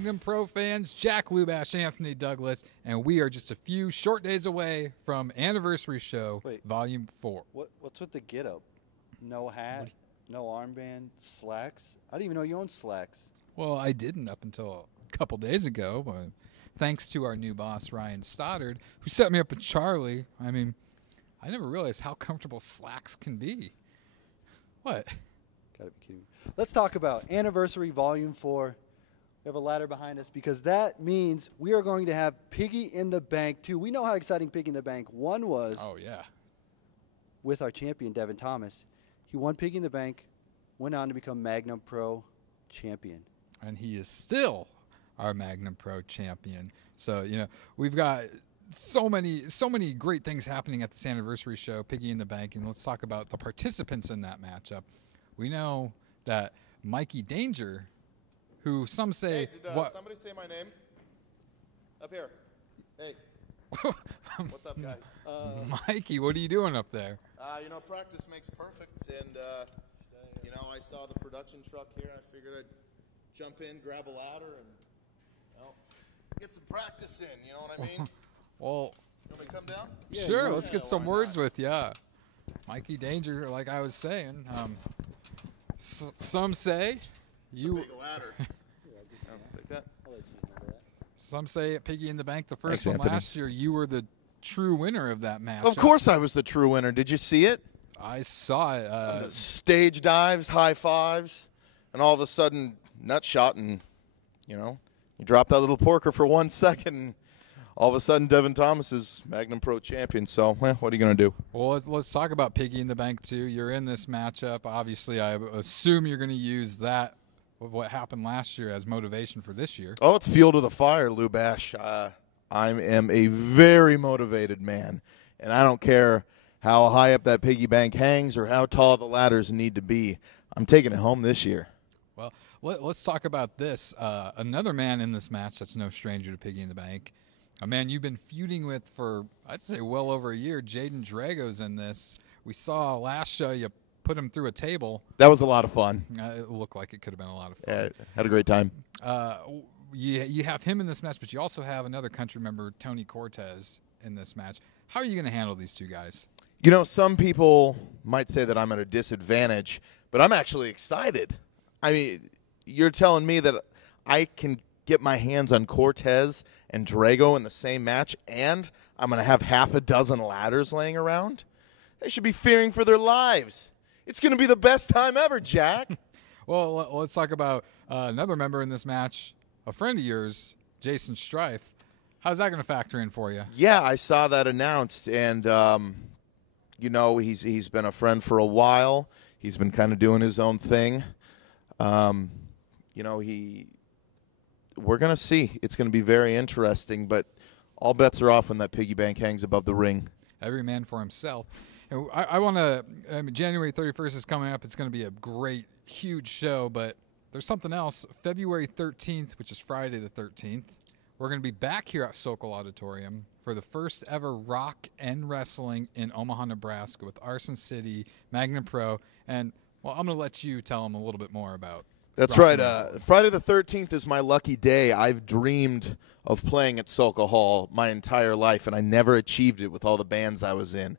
Magnum Pro fans, Jack Lubash, Anthony Douglas, and we are just a few short days away from Anniversary Show Volume 4. What's with the get-up? No hat, no armband, slacks? I didn't even know you owned slacks. Well, I didn't up until a couple days ago, but thanks to our new boss, Ryan Stoddard, who set me up with Charlie. I mean, I never realized how comfortable slacks can be. What? Gotta be kidding me. Let's talk about Anniversary Volume 4. We have a ladder behind us because that means we are going to have Piggy in the Bank 2. We know how exciting Piggy in the Bank 1 was. Oh, yeah. With our champion, Devin Thomas. He won Piggy in the Bank, went on to become Magnum Pro champion. And he is still our Magnum Pro champion. So, you know, we've got so many great things happening at this Anniversary Show, Piggy in the Bank, and let's talk about the participants in that matchup. We know that Mikey Danger, who some say... Hey, did somebody say my name? Up here. Hey. What's up, guys? Mikey, what are you doing up there? You know, practice makes perfect, and, you know, I saw the production truck here. I figured I'd jump in, grab a ladder, and, you know, get some practice in, you know what I mean? Well, you want me to come down? Yeah, sure, let's get some words with you. Mikey Danger, like I was saying, some say you... It's a big ladder. Take that. Some say at Piggy in the Bank, the first one last year, you were the true winner of that match. Of course I was the true winner. Did you see it? I saw it. The stage dives, high fives, and all of a sudden, nut shot, and, you know, you drop that little porker for 1 second, and all of a sudden, Devin Thomas is Magnum Pro champion. So, what are you going to do? Well, let's talk about Piggy in the Bank, too. You're in this matchup. Obviously, I assume you're going to use that, what happened last year, as motivation for this year. Oh, it's fuel to the fire, Lubash. I am a very motivated man, and I don't care how high up that piggy bank hangs or how tall the ladders need to be. I'm taking it home this year. Well, let's talk about this. Another man in this match that's no stranger to Piggy in the Bank, a man you've been feuding with for, I'd say, well over a year. Jaden Drago's in this. We saw last show you put him through a table. That was a lot of fun. It looked like it could have been a lot of fun. Yeah, had a great time. You have him in this match, but you also have another country member, Tony Cortez, in this match. How are you going to handle these two guys? You know, some people might say that I'm at a disadvantage, but I'm actually excited. I mean, you're telling me that I can get my hands on Cortez and Drago in the same match, and I'm going to have half a dozen ladders laying around? They should be fearing for their lives. It's going to be the best time ever, Jack. Well, let's talk about another member in this match, a friend of yours, Jason Strife. How's that going to factor in for you? Yeah, I saw that announced, and you know, he's been a friend for a while. He's been kind of doing his own thing. You know, we're going to see. It's going to be very interesting, but all bets are off when that piggy bank hangs above the ring. Every man for himself. And I want to, January 31st is coming up. It's going to be a great, huge show, but there's something else. February 13th, which is Friday the 13th, we're going to be back here at Sokol Auditorium for the first ever rock and wrestling in Omaha, Nebraska with Arson City, Magnum Pro, and, well, I'm going to let you tell them a little bit more about. That's right. Friday the 13th is my lucky day. I've dreamed of playing at Sokol Hall my entire life, and I never achieved it with all the bands I was in.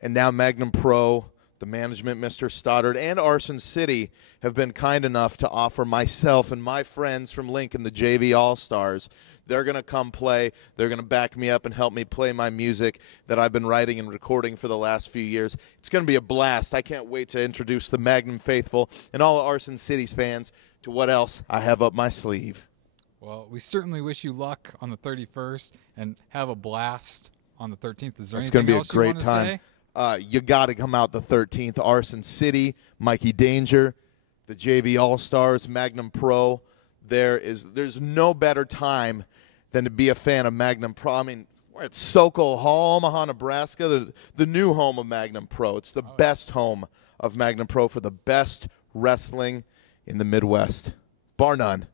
And now Magnum Pro, the management, Mr. Stoddard, and Arson City have been kind enough to offer myself and my friends from Lincoln, the JV All-Stars. They're going to come play. They're going to back me up and help me play my music that I've been writing and recording for the last few years. It's going to be a blast. I can't wait to introduce the Magnum faithful and all of Arson City's fans to what else I have up my sleeve. Well, we certainly wish you luck on the 31st and have a blast on the 13th. Is there it's anything going to be else a great you want to time. Say? You got to come out the 13th. Arson City, Mikey Danger, the JV All-Stars, Magnum Pro. There's no better time than to be a fan of Magnum Pro. I mean, we're at Sokol Hall, Omaha, Nebraska, the new home of Magnum Pro. It's the best home of Magnum Pro for the best wrestling in the Midwest, bar none.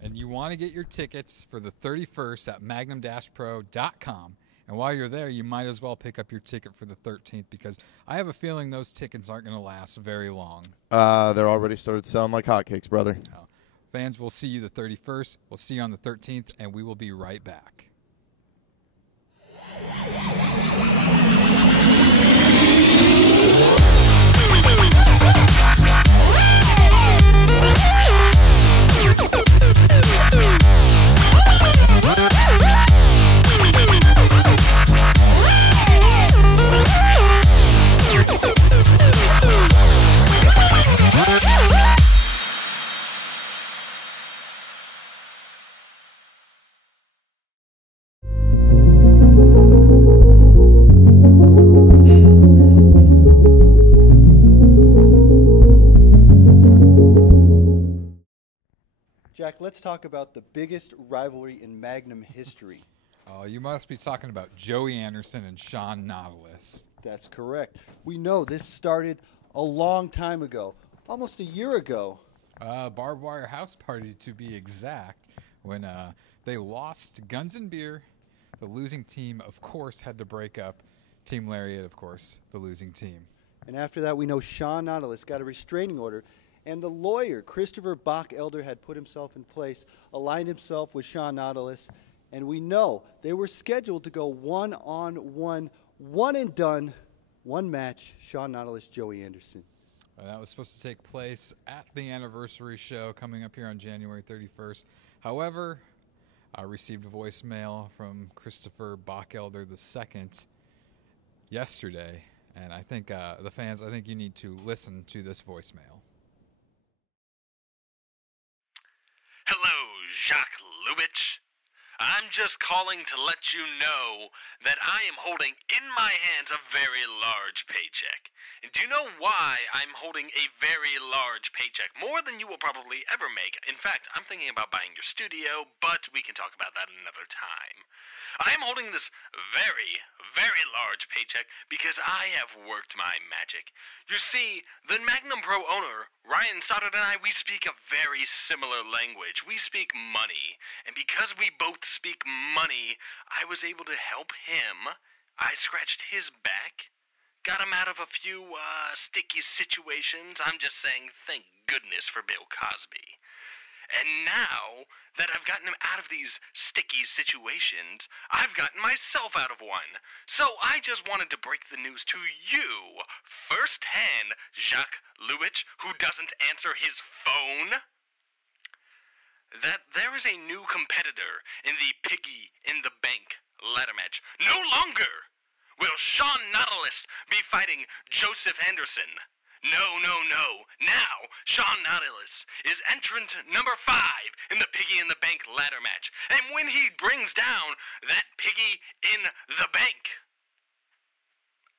And you want to get your tickets for the 31st at magnum-pro.com. And while you're there, you might as well pick up your ticket for the 13th because I have a feeling those tickets aren't going to last very long. They're already started selling like hotcakes, brother. Fans, we'll see you the 31st. We'll see you on the 13th, and we will be right back. Jack, let's talk about the biggest rivalry in Magnum history. Oh, you must be talking about Joey Anderson and Sean Nautilus. That's correct. We know this started a long time ago, almost a year ago. Barbed wire house party, to be exact, when they lost Guns and Beer. The losing team, of course, had to break up. Team Lariat, of course, the losing team. And after that, we know Sean Nautilus got a restraining order, and the lawyer, Christopher Bach-Elder, had put himself in place, aligned himself with Sean Nautilus, and we know they were scheduled to go one-on-one, one and done, one match, Sean Nautilus, Joey Anderson. That was supposed to take place at the anniversary show coming up here on January 31st. However, I received a voicemail from Christopher Bach-Elder II yesterday, and I think the fans, I think you need to listen to this voicemail. Hello, Jacques Lubitsch. I'm just calling to let you know that I am holding in my hands a very large paycheck. And do you know why I'm holding a very large paycheck? More than you will probably ever make. In fact, I'm thinking about buying your studio, but we can talk about that another time. I am holding this very, very large paycheck because I have worked my magic. You see, the Magnum Pro owner, Ryan Stoddard, and I, we speak a very similar language. We speak money. And because we both speak money, I was able to help him. I scratched his back, got him out of a few sticky situations. I'm just saying thank goodness for Bill Cosby. And now that I've gotten him out of these sticky situations, I've gotten myself out of one. So I just wanted to break the news to you, firsthand, Jacques Lubitsch, who doesn't answer his phone, that there is a new competitor in the Piggy in the Bank ladder match. No longer will Sean Nautilus be fighting Joseph Anderson. No. Now, Sean Nautilus is entrant number 5 in the Piggy in the Bank ladder match. And when he brings down that Piggy in the Bank,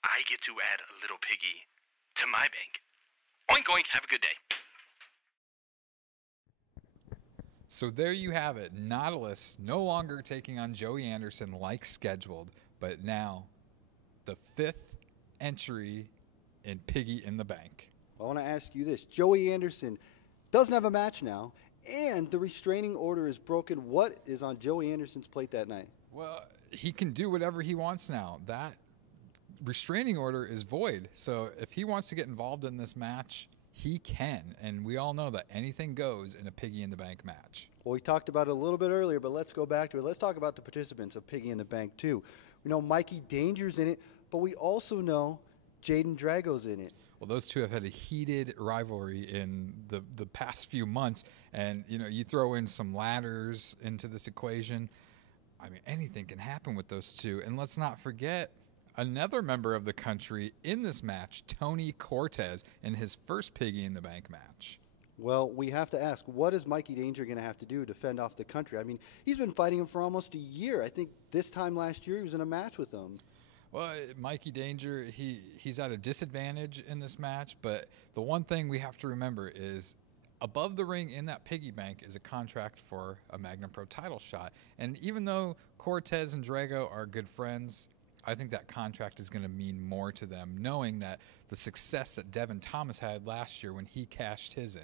I get to add a little piggy to my bank. Oink oink, have a good day. So there you have it. Nautilus no longer taking on Joey Anderson like scheduled, but now the 5th entry in Piggy in the Bank. I want to ask you this. Joey Anderson doesn't have a match now, and the restraining order is broken. What is on Joey Anderson's plate that night? Well, he can do whatever he wants now. That restraining order is void. So if he wants to get involved in this match, he can. And we all know that anything goes in a Piggy in the Bank match. Well, we talked about it a little bit earlier, but let's go back to it. Let's talk about the participants of Piggy in the Bank, too. We know Mikey Danger's in it, but we also know Jaden Drago's in it. Well, those two have had a heated rivalry in the past few months. And, you know, you throw in some ladders into this equation. I mean, anything can happen with those two. And let's not forget another member of the country in this match, Tony Cortez, in his first Piggy in the Bank match. Well, we have to ask, what is Mikey Danger going to have to do to fend off the country? I mean, he's been fighting him for almost a year. I think this time last year he was in a match with him. Well, Mikey Danger, he's at a disadvantage in this match, but the one thing we have to remember is above the ring in that Piggy Bank is a contract for a Magnum Pro title shot. And even though Cortez and Drago are good friends, I think that contract is going to mean more to them, knowing that the success that Devin Thomas had last year when he cashed his in.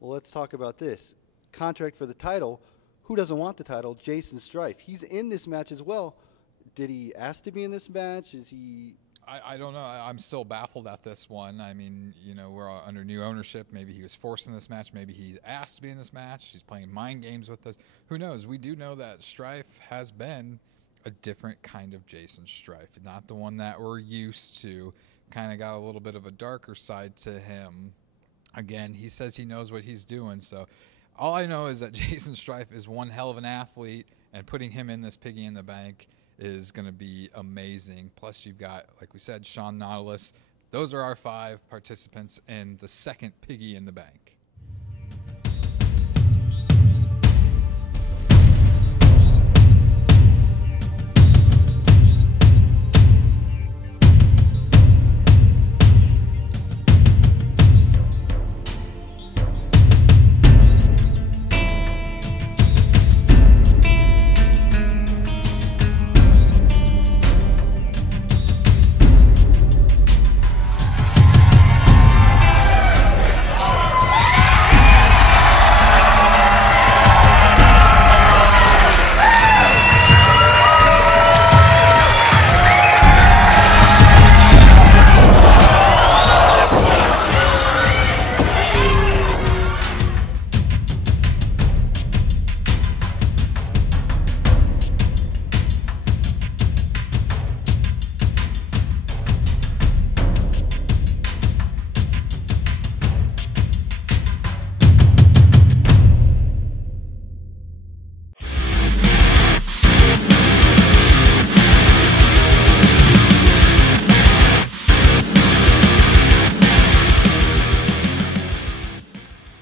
Well, let's talk about this. Contract for the title. Who doesn't want the title? Jason Strife. He's in this match as well. Did he ask to be in this match? Is he I don't know. I'm still baffled at this one. I mean, we're under new ownership. Maybe he was forced in this match. Maybe he asked to be in this match. He's playing mind games with us. Who knows? We do know that Strife has been a different kind of Jason Strife, not the one that we're used to. Kind of got a little bit of a darker side to him. Again, he says he knows what he's doing. So all I know is that Jason Strife is one hell of an athlete, and putting him in this Piggy in the Bank is going to be amazing. Plus, you've got, like we said, Sean Nautilus. Those are our 5 participants in the second Piggy in the Bank.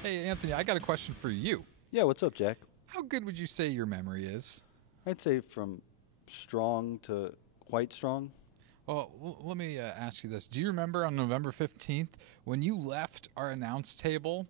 Anthony, I got a question for you. Yeah, what's up, Jack? How good would you say your memory is? I'd say from strong to quite strong. Well, let me ask you this. Do you remember on November 15th when you left our announce table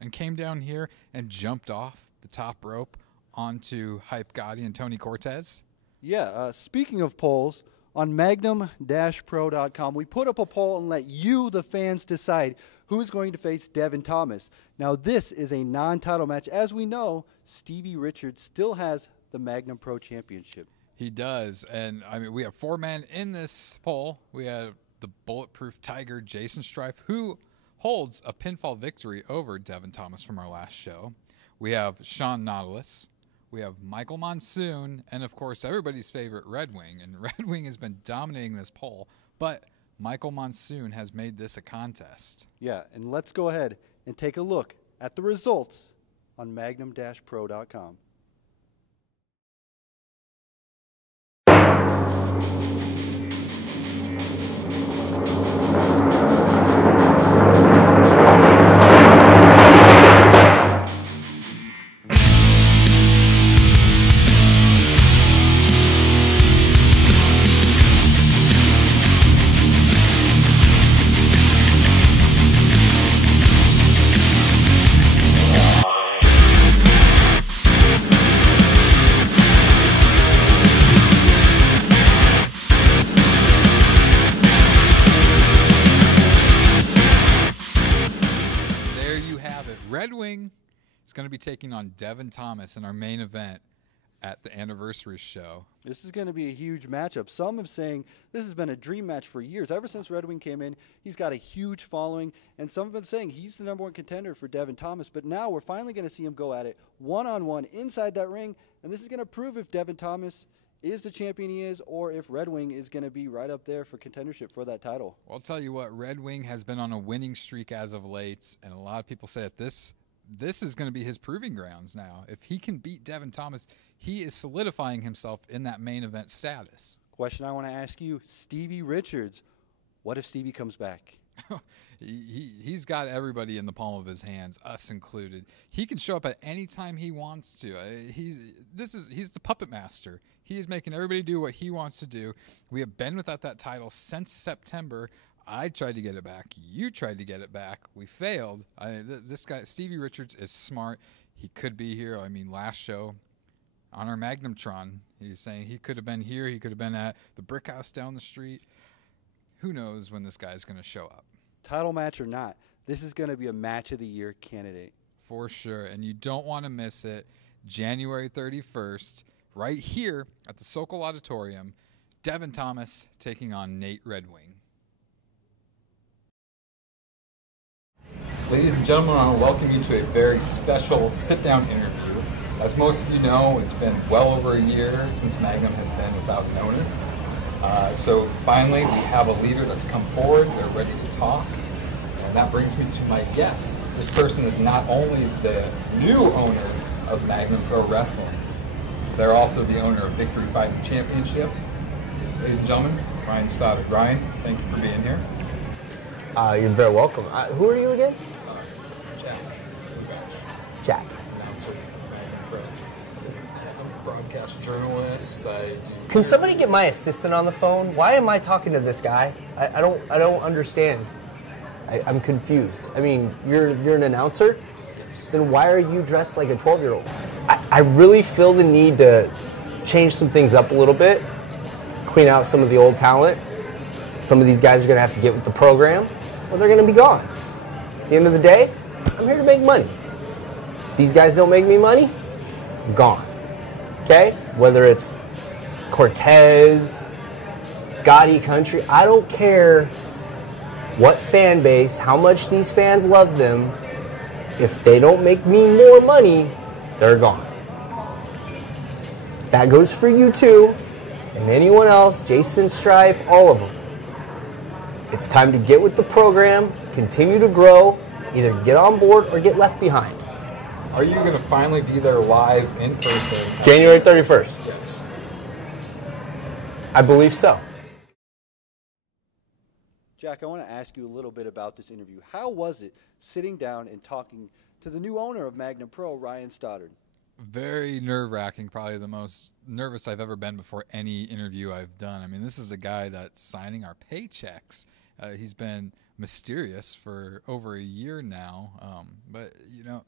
and came down here and jumped off the top rope onto Hype Gotti and Tony Cortez? Yeah, speaking of polls, on magnum-pro.com, we put up a poll and let you, the fans, decide who's going to face Devin Thomas. Now, this is a non-title match. As we know, Stevie Richards still has the Magnum Pro Championship. He does. And, I mean, we have 4 men in this poll. We have the Bulletproof Tiger, Jason Strife, who holds a pinfall victory over Devin Thomas from our last show. We have Sean Nautilus. We have Michael Monsoon, and, of course, everybody's favorite Red Wing. And Red Wing has been dominating this poll, but Michael Monsoon has made this a contest. Yeah, and let's go ahead and take a look at the results on magnum-pro.com. Red Wing is going to be taking on Devin Thomas in our main event at the anniversary show. This is going to be a huge matchup. Some have saying this has been a dream match for years. Ever since Red Wing came in, he's got a huge following, and some have been saying he's the #1 contender for Devin Thomas. But now we're finally going to see him go at it one-on-one inside that ring, and this is going to prove if Devin Thomas is the champion he is, or if Red Wing is going to be right up there for contendership for that title. Well, I'll tell you what, Red Wing has been on a winning streak as of late, and a lot of people say that this is going to be his proving grounds now. If he can beat Devin Thomas, he is solidifying himself in that main event status. Question I want to ask you, Stevie Richards, what if Stevie comes back? He's got everybody in the palm of his hands, us included. He can show up at any time he wants to. He's the puppet master. He is making everybody do what he wants to do. We have been without that title since September. I tried to get it back. You tried to get it back. We failed. This guy, Stevie Richards, is smart. He could be here. I mean, last show on our Magnumtron, he was saying he could have been here. He could have been at the brick house down the street. Who knows when this guy's going to show up? Title match or not, this is going to be a match of the year candidate. For sure. And you don't want to miss it. January 31st, right here at the Sokol Auditorium. Devin Thomas taking on Nate Red Wing. Ladies and gentlemen, I want to welcome you to a very special sit-down interview. As most of you know, it's been well over a year since Magnum has been without an owner. So finally, we have a leader that's come forward. They're ready to talk. And that brings me to my guest. This person is not only the new owner of Magnum Pro Wrestling, they're also the owner of Victory Fighting Championship. Ladies and gentlemen, Ryan Stoddard. Ryan, thank you for being here. You're very welcome. Who are you again? Jack. Announcer, Magnum Pro. Broadcast journalist. Can somebody get my assistant on the phone? Why am I talking to this guy? I don't understand. I'm confused. I mean, you're an announcer? Yes. Then why are you dressed like a 12-year-old? I really feel the need to change some things up a little bit, clean out some of the old talent. Some of these guys are going to have to get with the program, or they're going to be gone. At the end of the day, I'm here to make money. If these guys don't make me money, I'm gone. Okay? Whether it's Cortez, Gotti Country, I don't care what fan base, how much these fans love them. If they don't make me more money, they're gone. That goes for you too, and anyone else, Jason Strife, all of them. It's time to get with the program, continue to grow, either get on board or get left behind. Are you going to finally be there live in person? January 31st. Yes. I believe so. Jack, I want to ask you a little bit about this interview. How was it sitting down and talking to the new owner of Magnum Pro, Ryan Stoddard? Very nerve-wracking, probably the most nervous I've ever been before any interview I've done. I mean, this is a guy that's signing our paychecks. He's been mysterious for over a year now, but, you know,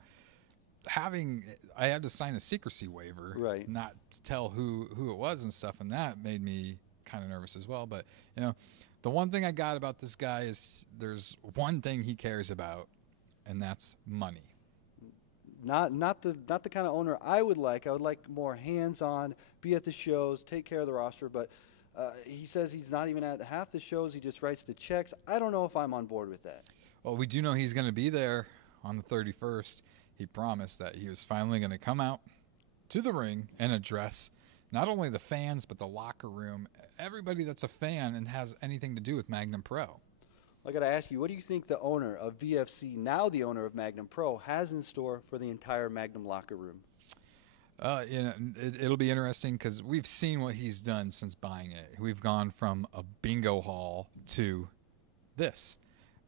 I had to sign a secrecy waiver, right, not to tell who it was and stuff, and that made me kind of nervous as well. But, you know, the one thing I got about this guy is there's one thing he cares about, and that's money. Not the kind of owner I would like. I would like more hands-on, be at the shows, take care of the roster. But he says he's not even at half the shows. He just writes the checks. I don't know if I'm on board with that. Well, we do know he's going to be there on the 31st. He promised that he was finally going to come out to the ring and address not only the fans but the locker room, everybody that's a fan and has anything to do with Magnum Pro. I got to ask you, what do you think the owner of VFC, now the owner of Magnum Pro, has in store for the entire Magnum locker room? You know, it'll be interesting because we've seen what he's done since buying it. We've gone from a bingo hall to this.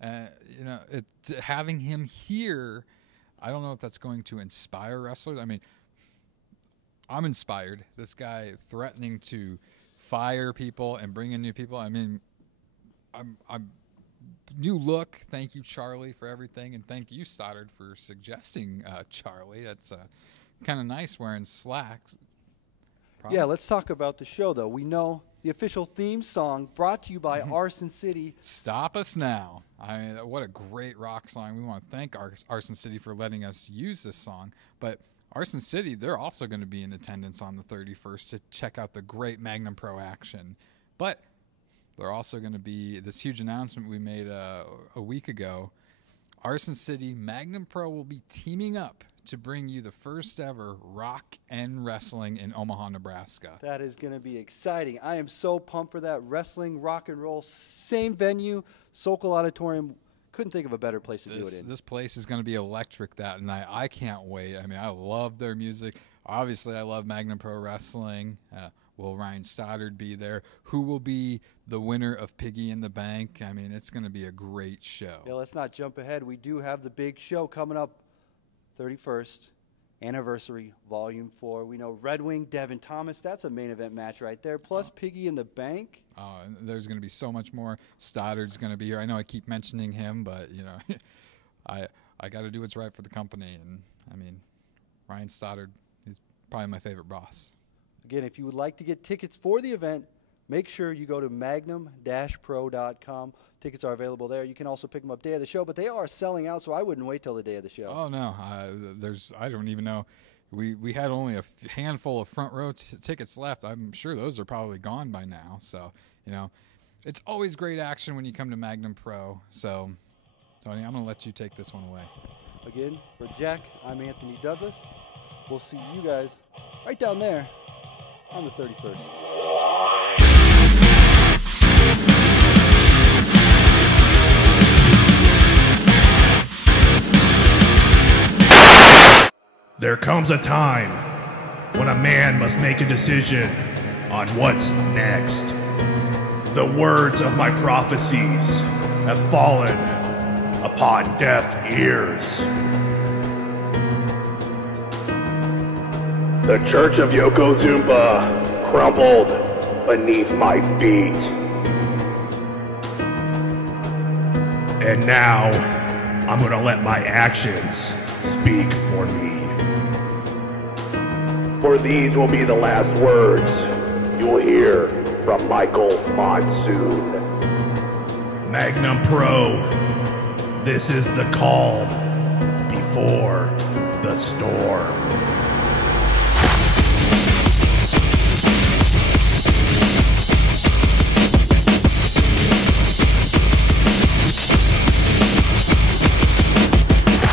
You know, having him here, I don't know if that's going to inspire wrestlers. I mean, I'm inspired. This guy threatening to fire people and bring in new people. I mean, I'm new look. Thank you, Charlie, for everything, and thank you, Stoddard, for suggesting Charlie. That's kind of nice wearing slacks. Probably. Yeah, let's talk about the show, though. We know the official theme song brought to you by Arson City. Stop Us Now. I mean, what a great rock song. We want to thank Arson City for letting us use this song. But Arson City, they're also going to be in attendance on the 31st to check out the great Magnum Pro action. But they're also going to be this huge announcement we made a week ago. Arson City Magnum Pro will be teaming up to bring you the first ever rock and wrestling in Omaha, Nebraska. That is going to be exciting. I am so pumped for that. Wrestling, rock and roll, same venue, Sokol Auditorium. Couldn't think of a better place to do it in. This place is going to be electric that night. I can't wait. I mean, I love their music. Obviously, I love Magnum Pro Wrestling. Will Ryan Stoddard be there? Who will be the winner of Piggy in the Bank? I mean, it's going to be a great show. Yeah, let's not jump ahead. We do have the big show coming up, 31st Anniversary, Volume 4. We know Red Wing, Devin Thomas. That's a main event match right there. Plus Piggy in the Bank. And there's going to be so much more. Stoddard's going to be here. I know I keep mentioning him, but, you know, I got to do what's right for the company. And, I mean, Ryan Stoddard, he's probably my favorite boss. Again, if you would like to get tickets for the event, make sure you go to magnum-pro.com. Tickets are available there. You can also pick them up day of the show, but they are selling out, so I wouldn't wait till the day of the show. Oh, no. I don't even know we had only a handful of front row tickets left. I'm sure those are probably gone by now. So, it's always great action when you come to Magnum Pro. So, Tony, I'm going to let you take this one away. Again, for Jack, I'm Anthony Douglas. We'll see you guys right down there on the 31st. There comes a time when a man must make a decision on what's next. The words of my prophecies have fallen upon deaf ears. The Church of Yokozuna crumbled beneath my feet. And now, I'm gonna let my actions speak for me. For these will be the last words you'll hear from Michael Monsoon. Magnum Pro, this is the calm before the storm.